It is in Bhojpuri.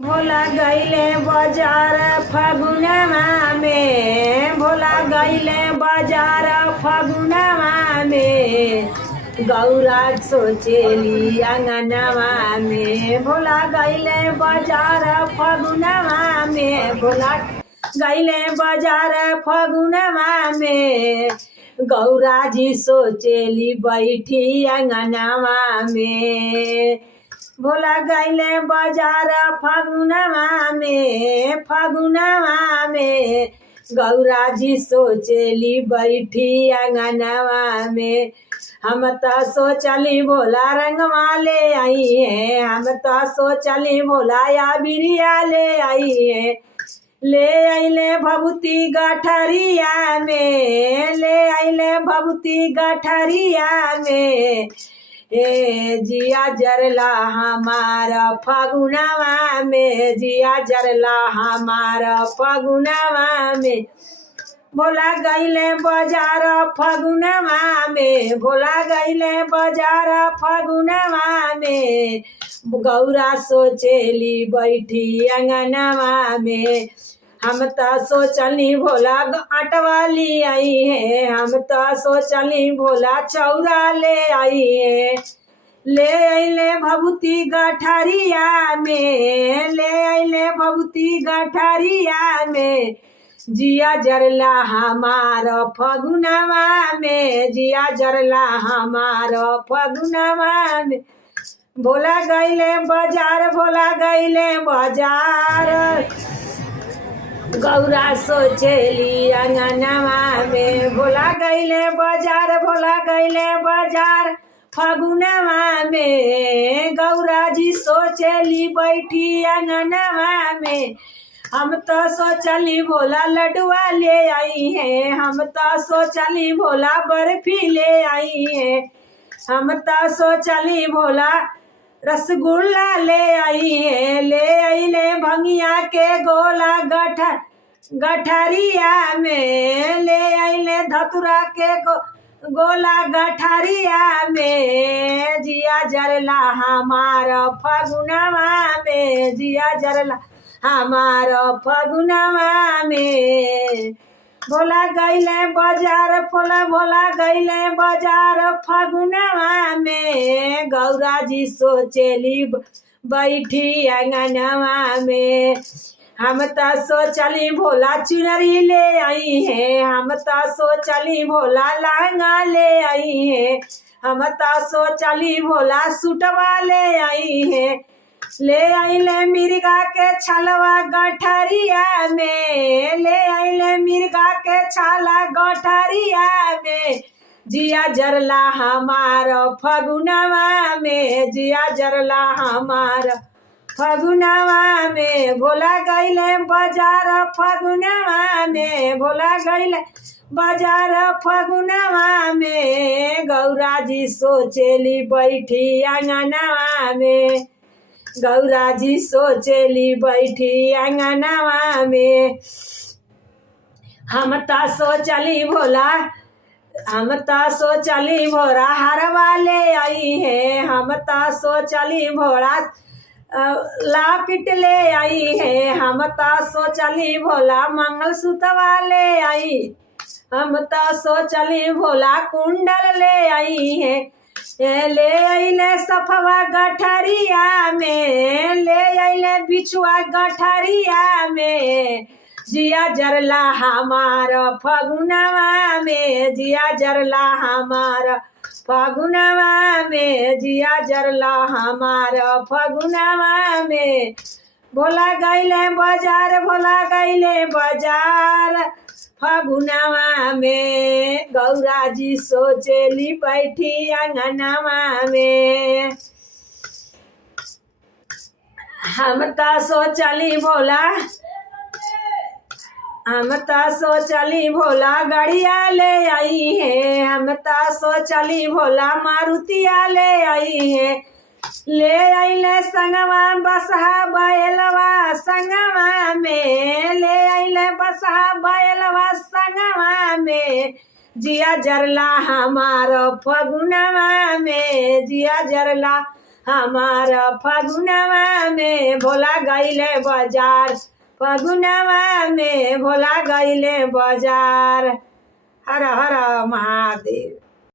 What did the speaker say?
भोला गईले बाजार फगुनवा में, भोला गईले बाजार फगुनवा में, गौरा सोचेली अंगनवा में। भोला गईले बाजार फगुनवा में, भोला गईले बाजार फगुनवा में, गौरा जी सोचेली बैठी अंगनवा में। भोला गईले बाजार फगुनवा में, फगुनवा में, गौरा जी सोचेली बैठी अंगनवा में। हम तो सोचली भोला रंगवा ले आई है, हम तो सोचली भोला या बिरिया ले आई है। ले आइले भभूति गठरिया में, ले आइले भभूति गठरिया में, ए जिया जरला हमारा फगुनवा में, जिया जरला हमारा फगुनवा में। भोला गईले बाजार फगुनवा में, भोला गईले बाजार फगुनवा में, गौरा सोचेली बैठी अंगनवा में। हम तो सोचली भोला आटवा ले आई है, हम तो सोचली भोला चौरा ले आई है। ले आइले भभूति गठरिया में, ले आइले भभूति गठरिया में, जिया जरला हमारा फगुनवा में, जिया जरला हमारा फगुनवा में। भोला गईले बाजार, भोला गईले बाजार, गौरा सोचेली अंगनवा में। भोला गईले बाजार, भोला गईले बाजार फगुनवा में, गौरा जी सोचेली बैठी अंगनवा में। हम तो सोचली भोला लड्डुआ ले आई है, हम तो सोचली भोला बर्फी ले आई है। हम तो सोचली भोला रसगुल्ला ले आई है। ले आइले भंगिया के गोला गठरिया में, ले आइले धतुरा के गोला गठरिया में, जिया जरला हमारा फगुनवा में, जिया जरला हमारा फगुनवा में। भोला गईले बाजार, भोला गईले बाजार फगुनवा में, गौरा जी सोचेली बैठी अंगनवा में। हम तो सोचली भोला चुनरी ले आई है, हम तो सोचली भोला लहंगा ले आई है। हम तो सोचली भोला सूटवा ले आई है। ले आइले मिर्गा के छलवा गठरिया में, ले आइले मिर्गा के छाला गठरिया में, जिया जरला हमारा फगुनवा में, जिया जरला हमारा फगुनवा में। भोला गईले बाजार फगुनवा में, भोला गईले बाजार फगुनवा में, गौरा जी सोचेली बैठी अंगनवा में, गौरा जी सोचेली बैठी अंगनवा में। हम तो सोचली भोला, हम तो सोचली भोरा हरवा ले आई है, हम तो सोचली भोरा लापिट ले आई है। हम तो सोचली भोला मंगलसूत्रवा ले आई, हम तो सोचली भोला कुंडल ले आई है। ले आइले सफवा गठरिया में, ले आइले बिछुआ गठरिया में, जिया जरला हमारा फगुनवा में, जिया जरला हमारा फगुनवा में, जिया जरला हमारा फगुनवा में। भोला गईले बाजार, भोला गईले बाजार फगुनवा में, गौरा जी सोचेली बैठी अंगनवा में। हम तो सोचली भोला, हम तो सोचली भोला गड़िया ले आई है, हम तो सोचली भोला मारुतिया ले आई है। ले आइले संगवा बसहा बैलवा संगवा में, ले आइले बसहा बैलवा संगवा में, जिया जरला हमारा फगुनवा में, जिया जरला हमारा फगुनवा में भोला गईले बाजार, फगुनवा में भोला गईले बाजार। हर हर महादेव।